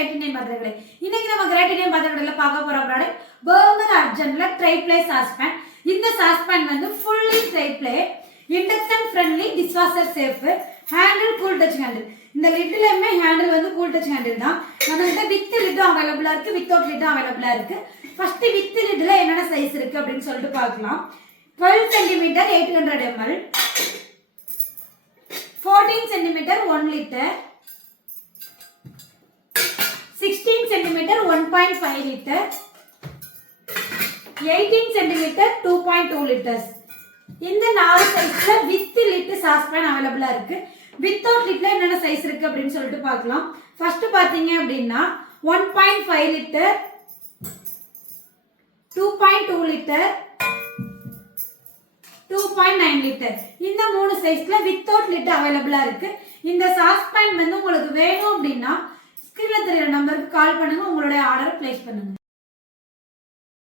Great Indian பாத்திரக்கடை. இன்னைக்கு நம்ம great Indian பாத்திரக்கடையில பார்க்க போற ப்ராடக்ட் பர்னர் அர்ஜென்ட்ல ட்ரைப்ளே சாஸ்பேன். இந்த சாஸ்பேன் வந்து fully tri-ply, induction friendly, dishwasher safe, handle cool touch handle. இந்த லிட்லயுமே ஹேண்டில் வந்து கூல் டச் ஹேண்டில் தான். நம்ம கிட்ட வித் லிட்டும் அவைலபிளா இருக்கு, வித்தவுட் லிட்டும் அவைலபிளா இருக்கு. ஃபர்ஸ்ட் வித் லிட்ல என்னென்ன சைஸ் இருக்கு அப்படின்னு சொல்லிட்டு பார்க்கலாம். 12 cm 800 ml, 14 cm 1 liter, 16 cm 1.5 liter, 18 cm 2.2 liters. இந்த 4 சைஸ்ல வித் லிட் சாஸ்பேன் அவைலபிளா இருக்கு. வித்தவுட் லிட்ல என்னென்ன சைஸ் இருக்கு அப்படின்னு சொல்லிட்டு பார்க்கலாம். ஃபர்ஸ்ட் பாத்தீங்க அப்படின்னா 1.5 லிட்டர், 2.2 லிட்டர், 2.9 லிட்டர். இந்த 3 சைஸ்ல வித்தவுட் லிட் அவைலபிளா இருக்கு. இந்த சாஸ்பேன் வந்து உங்களுக்கு வேணும் அப்படின்னா ஸ்கிரீன்ல தெரியுற நம்பருக்கு கால் பண்ணுங்க, உங்களுடைய ஆர்டர் பிளேஸ் பண்ணுங்க.